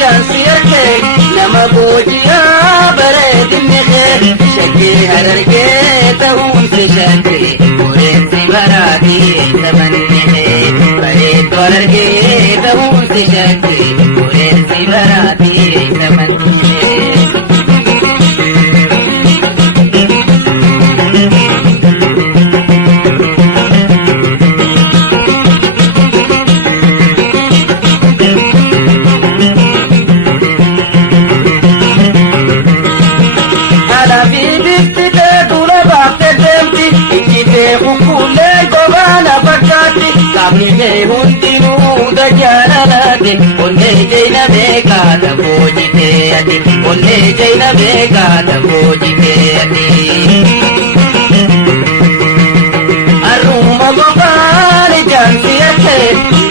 jansiirke nama booji'aa bareedinni kee shakkii harargee ta'uunsi shakkii ureensi baraatii tamanni kee bareedu harargee ta'uunsi shakkii ureensi baraatii tamanni kee. Kamile hundinuu dajalalate onne jayna beekata boojite ati onne jayna beekata boojite ati arruma gogaani jansi ate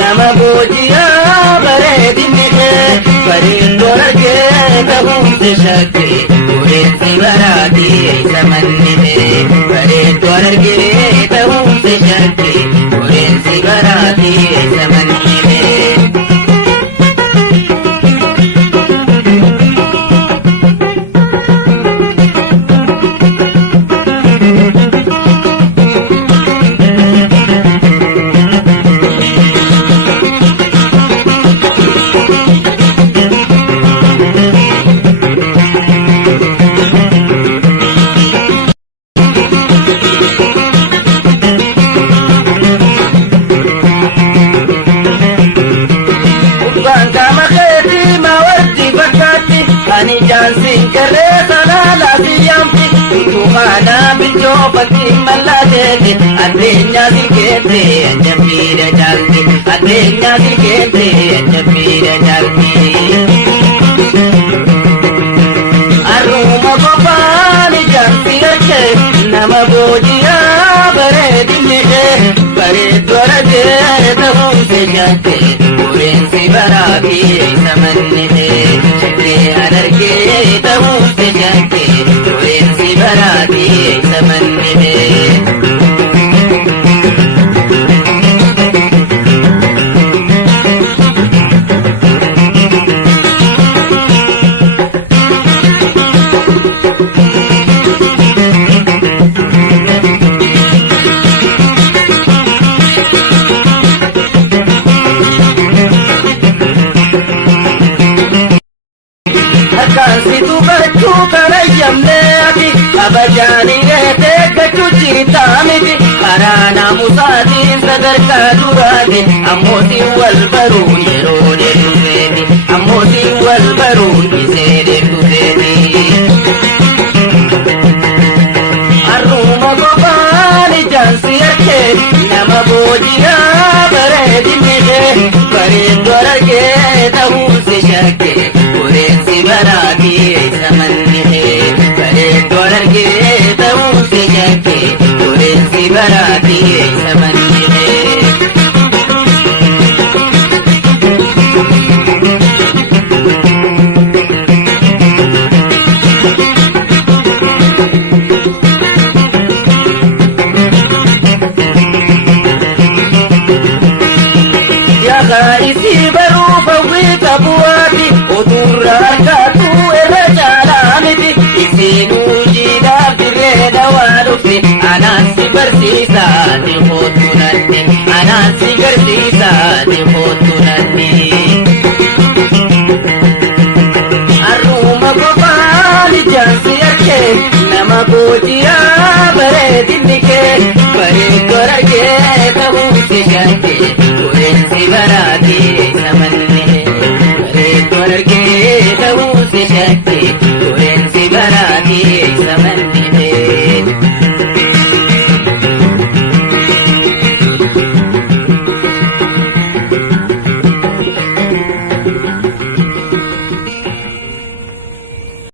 nama boojiyaa bareedinni kee bareedu harargee ta'uunsi shakkii ureensi baraatii samanni kee bareedu harargee ta'uunsi shakkii ureensi baraatii samanni kee. Ani jansin kereta lala siyamti Tumana bijobati maladete Adenya silkete Anjamira jalti Adenya silkete Anjamira jalti Aruma gopani jansi erke Nama bojiya baredinni kee bareedu harargee ta'uunsi shakkii ureensi baraatii samanni kee shakkii harargee ta'uunsi shakkii ureensi baraatii samanni kee. Kansitu bachuu kana yamneeti abajaani reetee gachuuchi taamiti karaa naamusaatiin sadarkaa duraati ammootiin wal baruu yeroo deemtuseeti ammootiin wal baruu isee deemtuseeti. Arruma gogaani jansi erkee nama boojiyaa bareedinni kee bareedu harargee ta'uunsi shakkii ureensi baraatii samanni kee bareedu harargee ta'uunsi shakkii ureensi baraatii samanni kee. Isi baruu fawwita bu'aati oduurra harkaatu irra caalaa miti isinuu jiidhaaf dirree dawaa dhufte anaan si barsiisaa ni hoottu nanni anaan si garsiisaa ni hoottu nanni. Arruma gogaani jansi erkee nama boojiyaa bareedinni kee bareedu harargee ta'uunsi shakkii